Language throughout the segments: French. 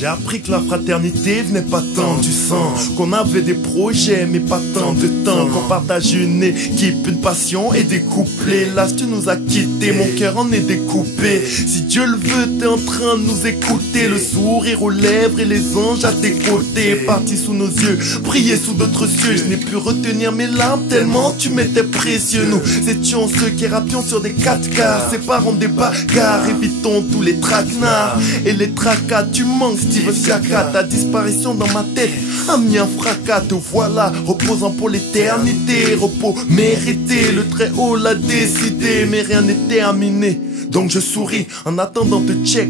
J'ai appris que la fraternité venait pas tant du sang, qu'on avait des projets mais pas tant de temps, qu'on partage une équipe, une passion et des couplets. L'âge tu nous as quittés, mon cœur en est découpé. Si Dieu le veut, t'es en train de nous écouter, le sourire aux lèvres et les anges à tes côtés. Partis sous nos yeux, briller sous d'autres cieux. Je n'ai pu retenir mes larmes tellement tu m'étais précieux. Nous étions ceux qui rappions sur des 4K, séparons des bagarres, évitons tous les traquenards et les tracas. Tu manques Steve Siaka, ta disparition dans ma tête a mis un fracas. Te voilà reposant pour l'éternité, repos mérité, le très haut l'a décidé, mais rien n'est terminé. Donc je souris en attendant te check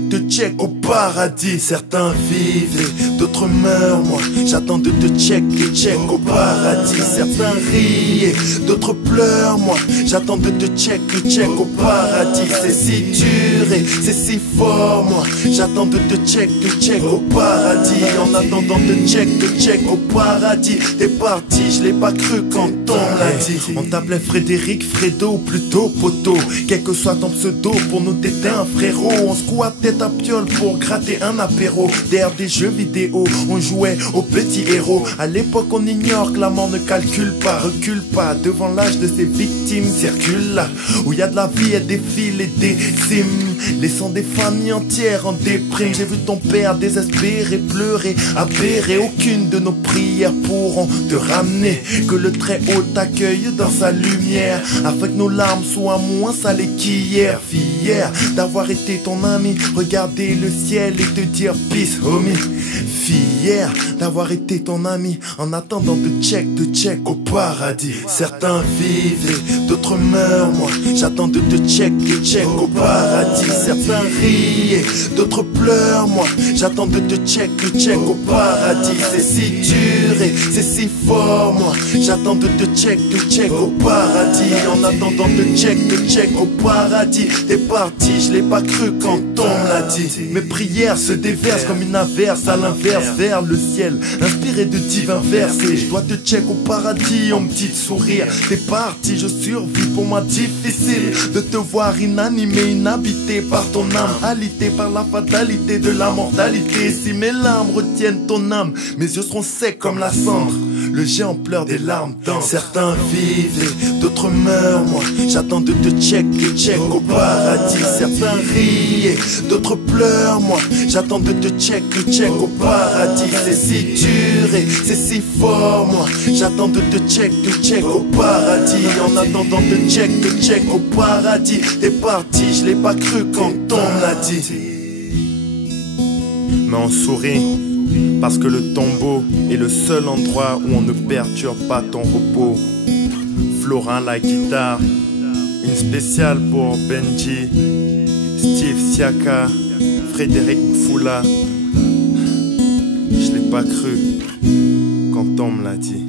au paradis. Certains vivent et d'autres meurent, moi j'attends de te check au paradis. Certains rient et d'autres pleurent, moi j'attends de te check au paradis. C'est si dur et c'est si fort, moi j'attends de te check au paradis. En attendant de check au paradis. T'es parti, je l'ai pas cru quand on l'a dit. On t'appelait Frédéric, Fredo ou plutôt Poto, quel que soit ton pseudo. Pour nous t'étais un frérot, on squattait ta piole pour gratter un apéro. Derrière des jeux vidéo, on jouait aux petits héros. À l'époque on ignore que la mort ne calcule pas, recule pas devant l'âge de ses victimes. Circule là où y a de la vie et des fils et des cimes, laissant des familles entières en déprime. J'ai vu ton père désespéré, pleurer, aberrer. Aucune de nos prières pourront te ramener, que le très haut t'accueille dans sa lumière, afin que nos larmes soient moins salées qu'hier. Fier d'avoir été ton ami, regarder le ciel et te dire peace homie. Fier d'avoir été ton ami, en attendant de check au paradis. Certains vivent et d'autres meurent, moi j'attends de te check au paradis. Certains rient et d'autres pleurent, moi j'attends de te check au paradis. C'est si dur et c'est si fort, moi j'attends de te check au paradis. En attendant de check au paradis. T'es parti, je l'ai pas cru quand on l'a dit. Mes prières se déversent comme une averse à l'inverse vers le ciel, inspiré de divins versets. Je dois te check au paradis en petit sourire. T'es parti, je survis, pour moi difficile de te voir inanimé, inhabité par ton âme, alité par la fatalité de la mortalité. Si mes larmes retiennent ton âme, mes yeux seront secs comme la cendre. Le géant pleure des larmes tendres. Certains vivent et d'autres meurent, moi j'attends de te check au paradis. Certains rient et d'autres pleurent, moi j'attends de te check au paradis. C'est si dur et c'est si fort, moi j'attends de te check au paradis. En attendant de check au paradis. T'es parti, je l'ai pas cru quand on l'a dit. Mais on sourit parce que le tombeau est le seul endroit où on ne perturbe pas ton repos. Florin la guitare, une spéciale pour Benji, Steve Siaka, Frédéric Foula. Je l'ai pas cru quand on me l'a dit.